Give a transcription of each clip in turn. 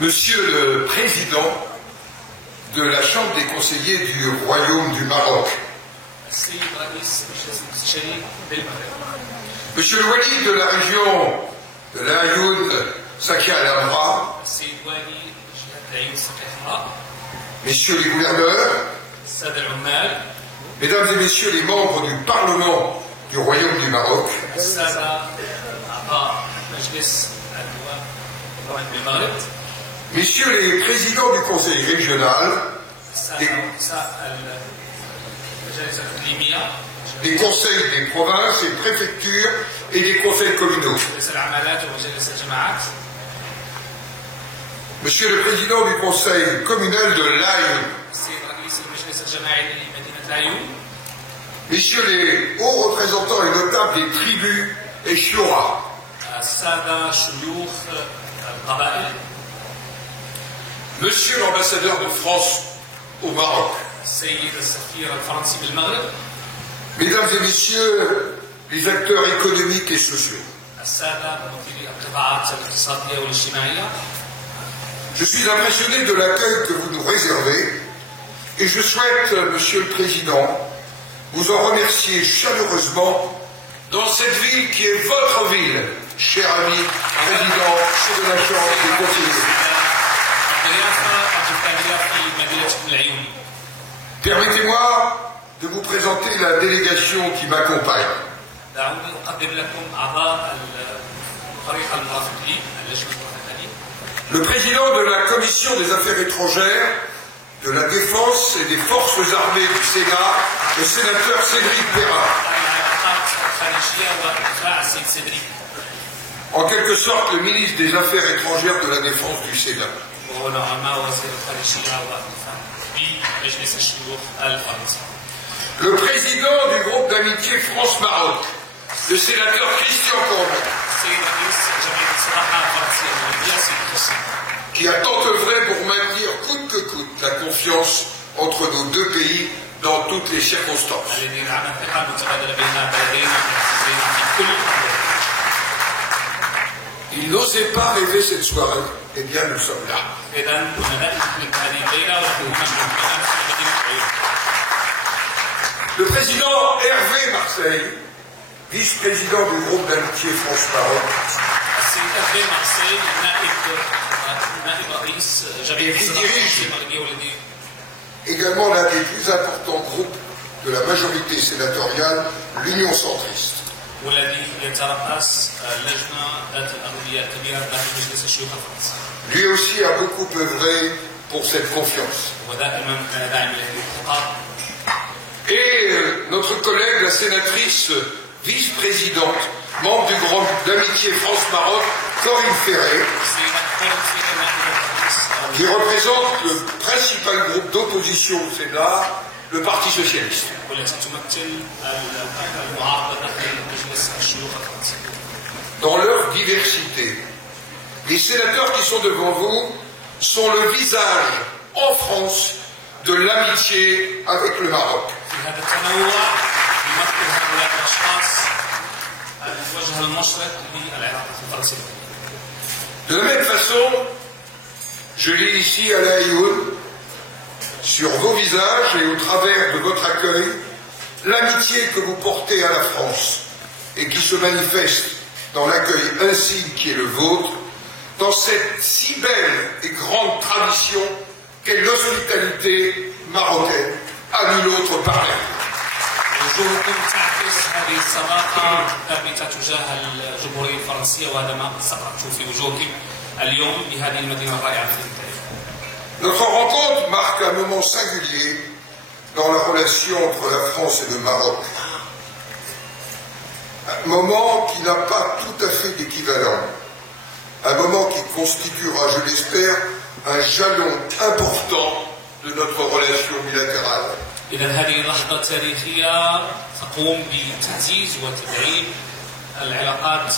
Monsieur le Président de la Chambre des conseillers du Royaume du Maroc, Monsieur le Wali de la région de l'Aïoun Sakia al-Amra, Messieurs les gouverneurs, Mesdames et Messieurs les membres du Parlement du Royaume du Maroc, Messieurs les présidents du Conseil régional, des conseils des provinces et préfectures et des conseils communaux, Monsieur le président du conseil communal de l'Aïoun, Messieurs les hauts représentants et notables des tribus et shura, Monsieur l'ambassadeur de France au Maroc, Mesdames et Messieurs les acteurs économiques et sociaux, je suis impressionné de l'accueil que vous nous réservez et je souhaite, Monsieur le Président, vous en remercier chaleureusement dans cette ville qui est votre ville, cher ami président de la Chambre des conseillers. Permettez-moi de vous présenter la délégation qui m'accompagne. Le président de la Commission des Affaires étrangères, de la Défense et des Forces armées du Sénat, le sénateur Cédric Perrin. En quelque sorte, le ministre des Affaires étrangères de la Défense du Sénat. Le président du groupe d'amitié France-Maroc, le sénateur Christian Corbet, qui a tant œuvré pour maintenir coûte que coûte la confiance entre nos deux pays dans toutes les circonstances. Il n'osait pas rêver cette soirée, eh bien nous sommes là. Le président Hervé Marseille, vice-président du groupe d'amitié France-Maroc, et qui dirige également l'un des plus importants groupes de la majorité sénatoriale, l'Union centriste. Lui aussi a beaucoup œuvré pour cette confiance. Et notre collègue, la sénatrice vice-présidente, membre du groupe d'amitié France-Maroc, Corinne Ferré, qui représente le principal groupe d'opposition au Sénat, le Parti socialiste. Dans leur diversité, les sénateurs qui sont devant vous sont le visage en France de l'amitié avec le Maroc. De la même façon, je lis ici à l'Aïoun, sur vos visages et au travers de votre accueil, l'amitié que vous portez à la France et qui se manifeste dans l'accueil insigne qui est le vôtre, dans cette si belle et grande tradition qu'est l'hospitalité marocaine, à nul autre pareil. وجوهكم تعكس هذه الصداقة الثابتة تجاه الجمهورية الفرنسية وهذا ما سقط في وجوهكم اليوم بهذه المدينة الرائعة في التاريخ. Notre rencontre marque un moment singulier dans la relation entre la France et le Maroc. Un moment qui n'a pas tout à fait d'équivalent. Un moment qui constituera, je l'espère, un jalon important de notre relation bilatérale. إذا هذه اللحظة التاريخية تقوم بتعزيز وتدعيم العلاقات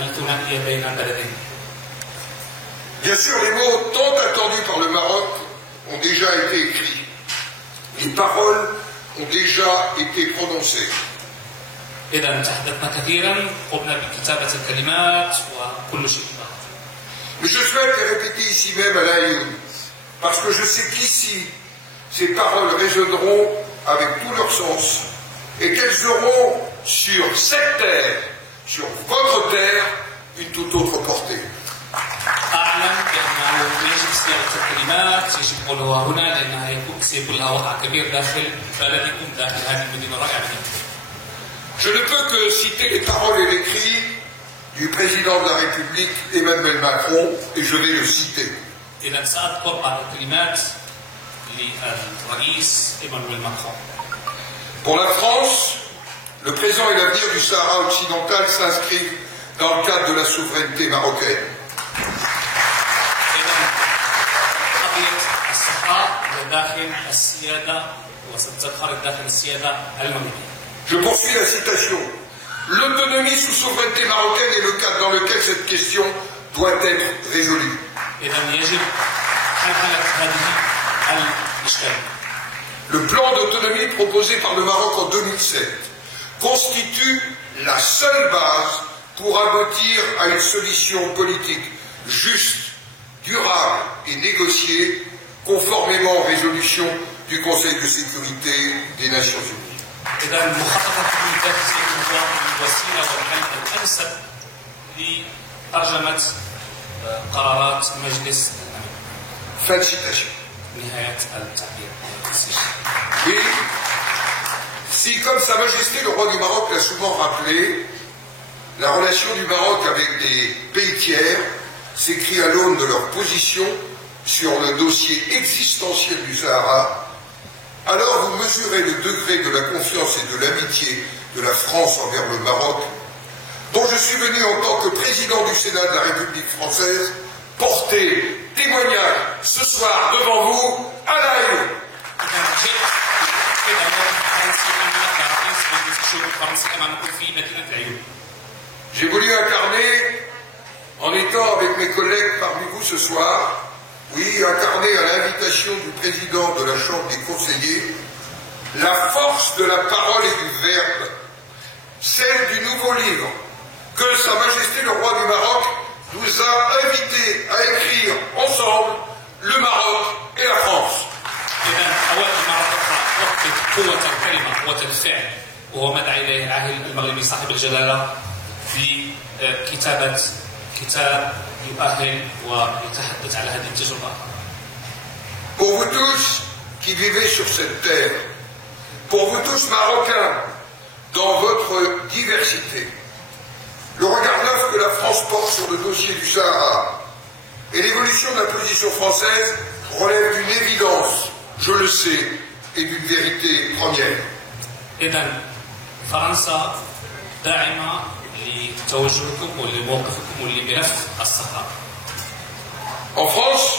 الثنائية بين البلدين. Bien sûr, les mots tant attendus par le Maroc ont déjà été écrits. Les paroles ont déjà été prononcées. إذا تحدثنا كثيرا، قمنا بكتابة الكلمات وكل شيء. Mais je souhaite les répéter ici même à l'Aïoun, parce que je sais qu'ici, ces paroles résonneront avec tout leur sens, et qu'elles auront sur cette terre, sur votre terre, une toute autre portée. أعلم بأنه يجب صياغة الكلمات يجب قولها هنا لأنها سيكون لها وقع كبير داخل بلدكم داخل هذه المدينة الرائعة. Je ne peux que citer les paroles et les cris du président de la République Emmanuel Macron, et je vais le citer. إذا سأذكر بعض الكلمات للرئيس إيمانويل ماكرون. Pour la France, le présent et l'avenir du Sahara occidental s'inscrivent dans le cadre de la souveraineté marocaine. Je poursuis la citation. L'autonomie sous souveraineté marocaine est le cadre dans lequel cette question doit être résolue. Le plan d'autonomie proposé par le Maroc en 2007 constitue la seule base pour aboutir à une solution politique juste, durable et négociée conformément aux résolutions du Conseil de sécurité des Nations Unies. Fin de citation. Et si, comme Sa Majesté le roi du Maroc l'a souvent rappelé, la relation du Maroc avec des pays tiers s'écrit à l'aune de leur position sur le dossier existentiel du Sahara, alors vous mesurez le degré de la confiance et de l'amitié de la France envers le Maroc, dont je suis venu en tant que président du Sénat de la République française porter témoignage ce soir devant vous à La Haye. J'ai voulu incarner, en étant avec mes collègues parmi vous ce soir, oui, incarner à l'invitation du président de la Chambre des conseillers, la force de la parole et du verbe, celle du nouveau livre que Sa Majesté le roi du Maroc nous a invités à écrire ensemble, le Maroc et la France. وهو ما دعا اليه العاهل المغربي صاحب الجلاله في كتابه كتاب يؤهل ويتحدث على هذه التجربه. Pour vous tous qui vivez sur cette terre, pour vous tous Marocains, dans votre diversité, le regard neuf que la France porte sur le dossier du Sahara et l'évolution de la position française relève d'une évidence, je le sais, et d'une vérité première. فرنسا داعمة لتوجهكم ولموقفكم ولملف الصحراء. En France,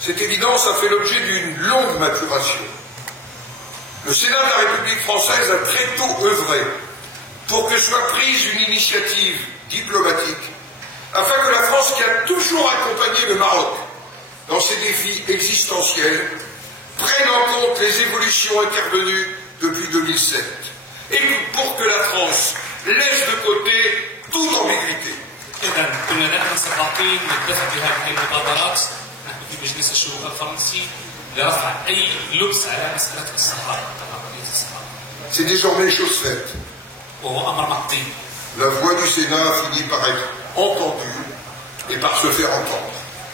cette évidence a fait l'objet d'une longue maturation. Le Sénat de la République française a très tôt œuvré pour que soit prise une initiative diplomatique afin que la France, qui a toujours accompagné le Maroc dans ses défis existentiels, prenne en compte les évolutions intervenues depuis 2007. Et pour que la France laisse de côté toute ambiguïté. إذا كنا دائما سباقين للدفع بهذه المبادرات نحن في مجلس الشيوخ الفرنسي لرفع أي لبس على مسألة الصحراء. C'est désormais chose faite. وهو أمر مقضي. La voix du Sénat finit par être entendue et par se faire entendre.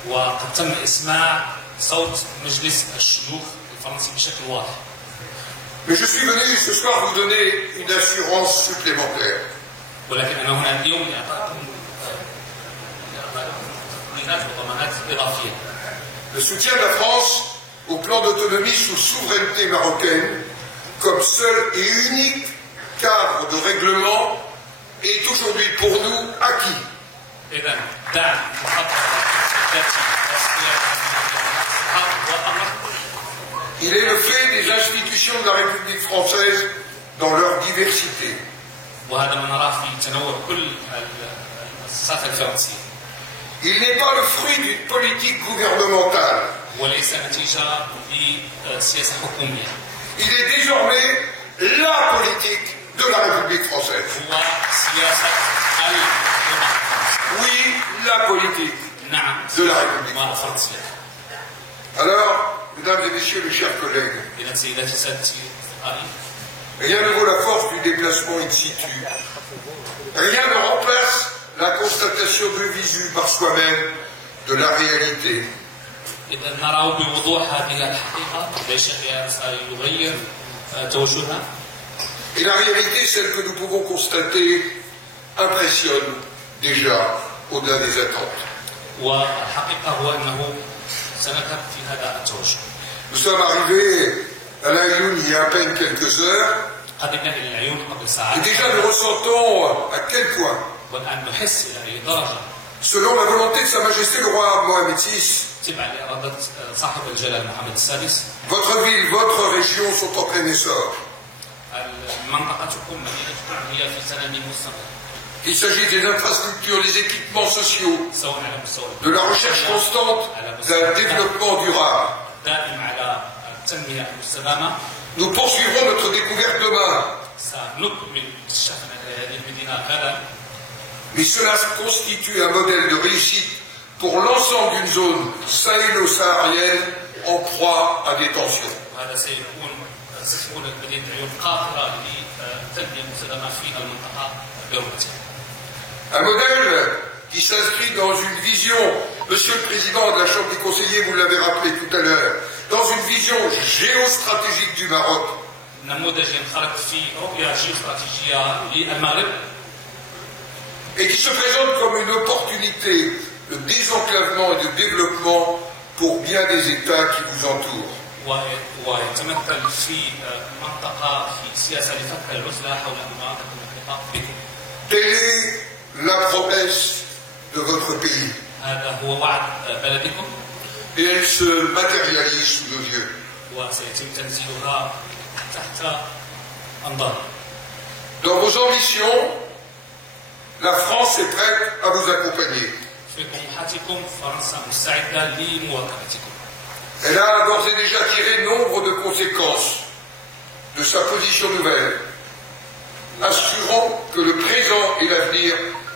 وقد تم إسماع صوت مجلس الشيوخ الفرنسي بشكل واضح. Mais je suis venu ce soir vous donner une assurance supplémentaire. ولكن أنا هنا اليوم لأعطاكم وضمانات إضافية. Le soutien de la France au plan d'autonomie sous souveraineté marocaine, comme seul et unique cadre de règlement, est aujourd'hui pour nous acquis. إذا دعم مخطط ذاتي Il est le fait des institutions de la République française dans leur diversité. Il n'est pas le fruit d'une politique gouvernementale. Il est désormais la politique de la République française. Oui, la politique. de la République. Alors, mesdames et messieurs, mes chers collègues, rien ne vaut la force du déplacement in situ. Rien ne remplace la constatation de visu par soi-même de la réalité. Et la réalité, celle que nous pouvons constater, impressionne déjà au-delà des attentes. Nous sommes arrivés à l'Aïoun il y a à peine quelques heures, et déjà nous ressentons à quel point, selon la volonté de Sa Majesté le roi Mohamed VI, votre ville, votre région sont en plein essor. Il s'agit des infrastructures, des équipements sociaux, de la recherche constante d'un développement durable. Nous poursuivrons notre découverte demain. Mais cela constitue un modèle de réussite pour l'ensemble d'une zone sahélo-saharienne en proie à des tensions. Un modèle qui s'inscrit dans une vision, Monsieur le Président de la Chambre des conseillers, vous l'avez rappelé tout à l'heure, dans une vision géostratégique du Maroc. Et qui se présente comme une opportunité de désenclavement et de développement pour bien des États qui vous entourent. Telle est la promesse de votre pays. Et elle se matérialise sous nos yeux. Dans vos ambitions, la France est prête à vous accompagner. Elle a d'ores et déjà tiré nombre de conséquences de sa position nouvelle, assurant que le présent et l'avenir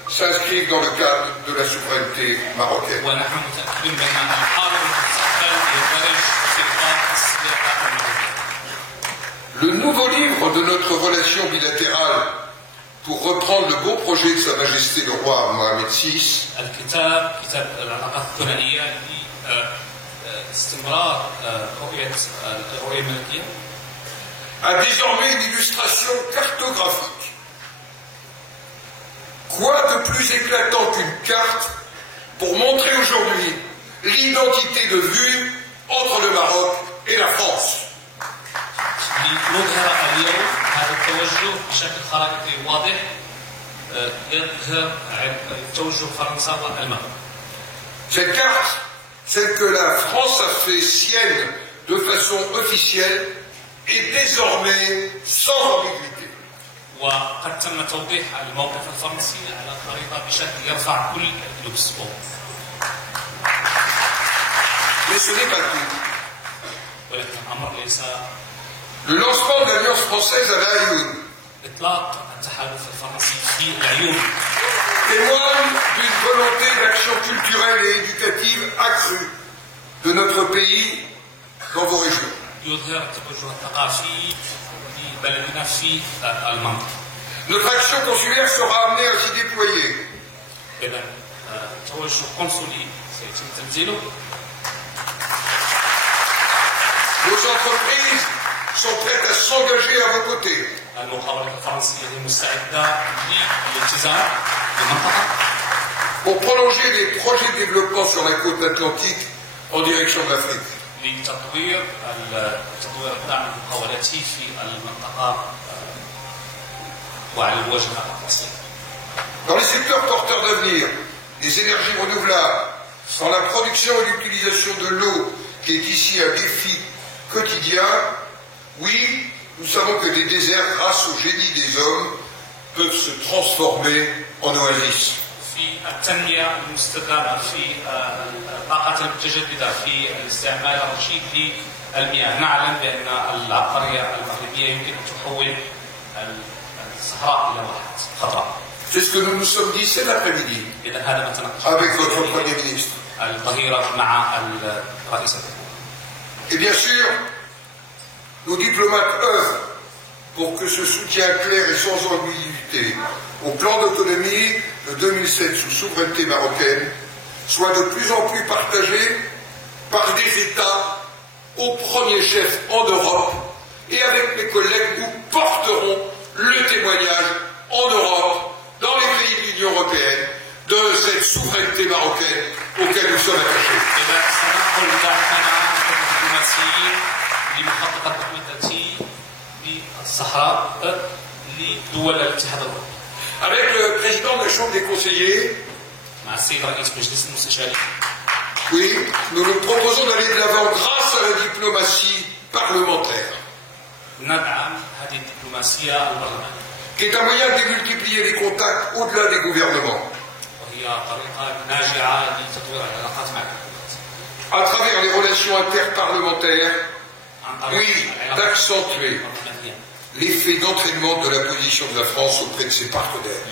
s'inscrivent dans le cadre de la souveraineté marocaine. Le nouveau livre de notre relation bilatérale, pour reprendre le beau projet de Sa Majesté le roi Mohamed VI, a désormais une illustration cartographique. Quoi de plus éclatant qu'une carte pour montrer aujourd'hui l'identité de vue entre le Maroc et la France. Cette carte, celle que la France a fait sienne de façon officielle, est désormais sans ambiguïté. وقد تم توضيح الموقف الفرنسي على الخريطة بشكل يرفع كل الصوت. Mais ce n'est pas tout. ولكن الأمر ليس. Le lancement de l'Alliance française à l'Aïoun, إطلاق التحالف الفرنسي في العيون, témoigne d'une volonté d'action culturelle et éducative accrue de notre pays dans vos régions. يظهر التوجه الثقافي لبلدنا في المنطقة. Notre action consulaire sera amenée à s'y déployer. إذا توجه قنصلي سيتم تنزيله. Nos entreprises sont prêtes à s'engager à vos côtés. المخابرات الفرنسية مستعدة للالتزام بالمنطقة. Pour prolonger les projets de développement sur la côte atlantique en direction de l'Afrique. لتطوير الدعم المقاولاتي في المنطقة وعلى الواجهة الأطلسية. Dans les secteurs porteurs d'avenir, les énergies renouvelables, dans la production et l'utilisation de l'eau, qui est ici un défi quotidien, oui, nous savons que des déserts, grâce au génie des hommes, peuvent se transformer en oasis. في التنمية المستدامة في الطاقة المتجددة في الاستعمال الرشيد للمياه. نعلم بأن العبقرية المغربية يمكن أن تحول الصحراء إلى واحد خضراء. C'est ce que nous nous sommes dit cet après-midi إذا هذا ما تناقش avec votre Premier ministre. الظهيرة مع الرئيسة. Et bien sûr, nos diplomates œuvrent pour que ce soutien clair et sans ambiguïté au plan d'autonomie de 2007 sous souveraineté marocaine soit de plus en plus partagé par des États au premier chef en Europe, et avec mes collègues, nous porterons le témoignage en Europe, dans les pays de l'Union européenne, de cette souveraineté marocaine auquel nous sommes attachés. Avec le président de la Chambre des conseillers, oui, nous nous proposons d'aller de l'avant grâce à la diplomatie parlementaire, qui est un moyen de démultiplier les contacts au-delà des gouvernements, à travers les relations interparlementaires, oui, d'accentuer l'effet d'entraînement de la position de la France auprès de ses partenaires.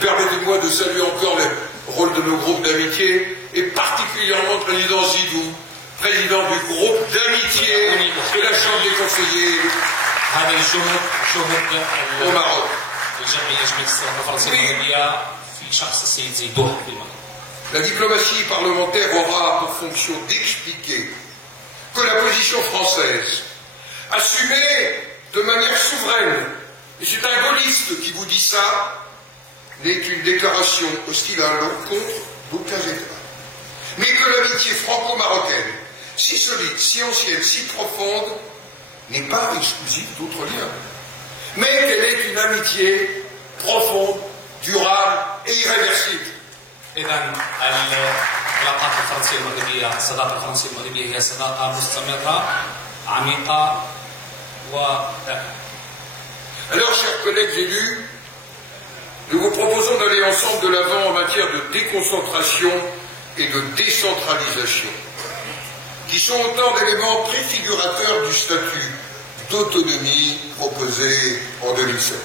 Permettez-moi de saluer encore le rôle de nos groupes d'amitié, et particulièrement le président Zidou, président du groupe d'amitié de la Chambre des conseillers au Maroc. La diplomatie parlementaire aura pour fonction d'expliquer que la position française, assumée de manière souveraine, et c'est un gaulliste qui vous dit ça, n'est qu'une déclaration hostile à l'encontre d'aucun État. Mais que l'amitié franco-marocaine, si solide, si ancienne, si profonde, n'est pas exclusive d'autres liens, mais qu'elle est une amitié profonde, durable et irréversible. إذا العلاقات الفرنسية المغربية، الصداقة الفرنسية المغربية هي صداقة مستمرة عميقة ودائمة. Alors, chers collègues élus, nous vous proposons d'aller ensemble de l'avant en matière de déconcentration et de décentralisation, qui sont autant d'éléments préfigurateurs du statut d'autonomie proposé en 2007.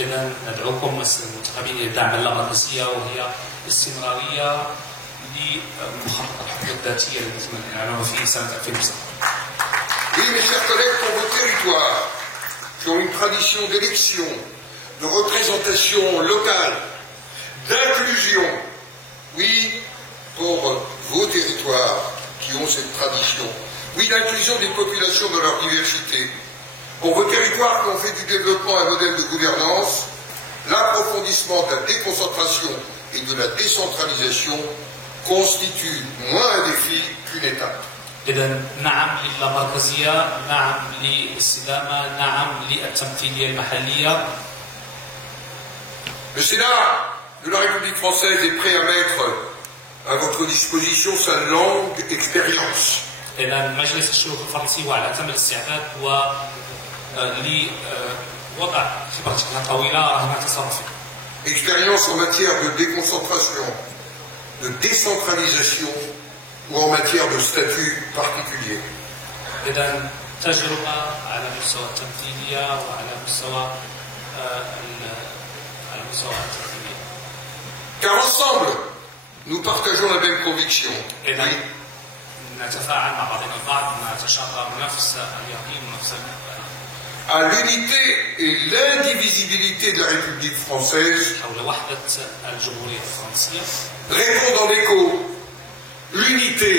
إذا ندعوكم المنتخبين لدعم اللغة الرئيسية، وهي استمرارية لمخطط الحكومة الذاتية التي تم الإعلان فيه سنة 2007. Oui, mes chers collègues, pour vos territoires qui ont une tradition d'élection, de représentation locale, d'inclusion, oui, pour vos territoires qui ont cette tradition, oui, d'inclusion des populations dans leur diversité, pour vos territoires qui ont fait du développement un modèle de gouvernance, l'approfondissement de la déconcentration et de la décentralisation constitue moins un défi qu'une étape. إذا نعم للامركزية، نعم للاستدامة، نعم للتمثيلية المحلية. Le Sénat de la République française est prêt à mettre à votre disposition sa longue expérience. إذا مجلس الشيوخ الفرنسي هو على أتم الاستعداد لوضع خبرته الطويلة رهن تصرفه. Expérience en matière de déconcentration, de décentralisation ou en matière de statut particulier. إذا تجربة على مستوى التمثيلية وعلى مستوى التمثيلية. Car ensemble, nous partageons la même conviction. إذا نتفاعل مع بعضنا البعض، نتشارك نفس اليقين ونفس à l'unité et l'indivisibilité de la République française répond en écho l'unité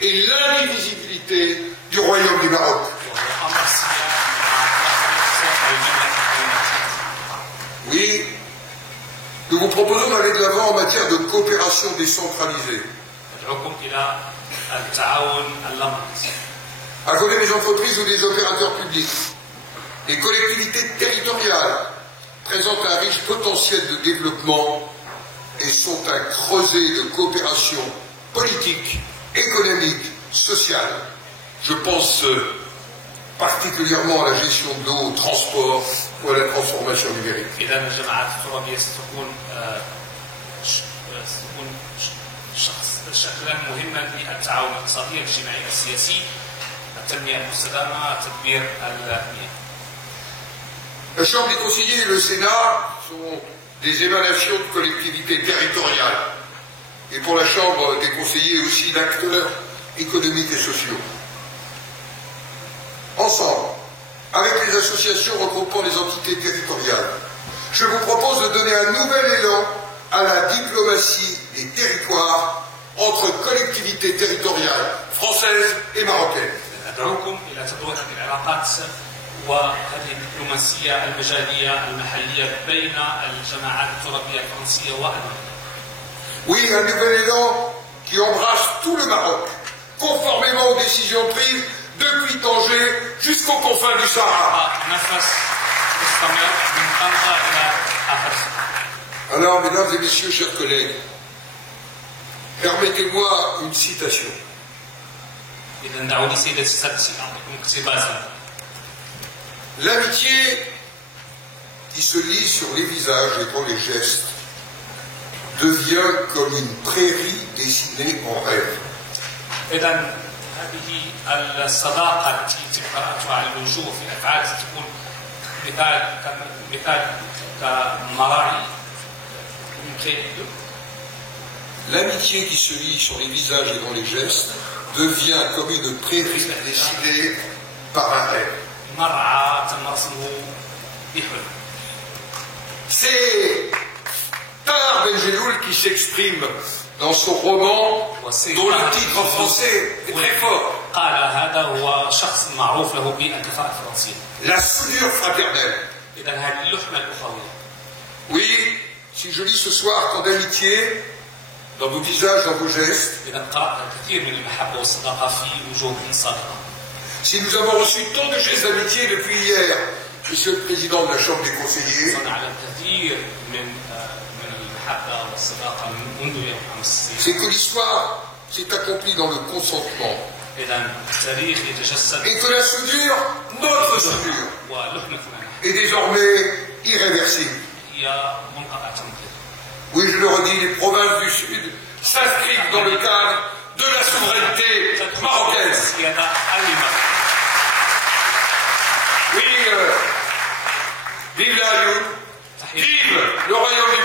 et l'indivisibilité du Royaume du Maroc. Oui, nous vous proposons d'aller de l'avant en matière de coopération décentralisée. À côté des entreprises ou des opérateurs publics, les collectivités territoriales présentent un riche potentiel de développement et sont un creuset de coopération politique, économique, sociale. Je pense particulièrement à la gestion de l'eau, au transport ou à la transformation numérique. شكلا مهما للتعاون الاقتصادي الاجتماعي السياسي، التنميه المستدامه، تدبير المياه. La Chambre des conseillers et le Sénat sont des émanations de collectivités territoriales. Et pour la Chambre des conseillers aussi d'acteurs économiques et sociaux. Ensemble, avec les associations regroupant les entités territoriales, je vous propose de donner un nouvel élan à la diplomatie des territoires entre collectivités territoriales françaises et marocaines. أدعوكم إلى تطوير العلاقات وهذه الدبلوماسية المجالية المحلية بين الجماعات الترابية الفرنسية والمغربية. Oui, un nouvel élan qui embrasse tout le Maroc, conformément aux décisions prises depuis Tanger jusqu'aux confins du Sahara. Alors, mesdames et messieurs, chers collègues, permettez-moi une citation. L'amitié qui se lit sur les visages et dans les gestes devient comme une prairie dessinée en rêve. إذن هذه الصداقة التي تقرأتها على الوجوه في الأفعال ستكون مثال كمراعي. L'amitié qui se lit sur les visages et dans les gestes devient comme une prairie dessinée par un rêve. C'est Tahar Benjeloul qui s'exprime dans son roman dont le titre en français est très fort. La soudure fraternelle. Oui, si je lis ce soir tant d'amitié dans vos visages, dans vos gestes, si nous avons reçu tant de gestes d'amitié depuis hier, Monsieur le Président de la Chambre des conseillers, c'est que l'histoire s'est accomplie dans le consentement. Et que la soudure, notre soudure, est désormais irréversible. Oui, je le redis, les provinces du Sud s'inscrivent dans le cadre de la souveraineté marocaine. Oui, vive la Ayoub, vive le royaume du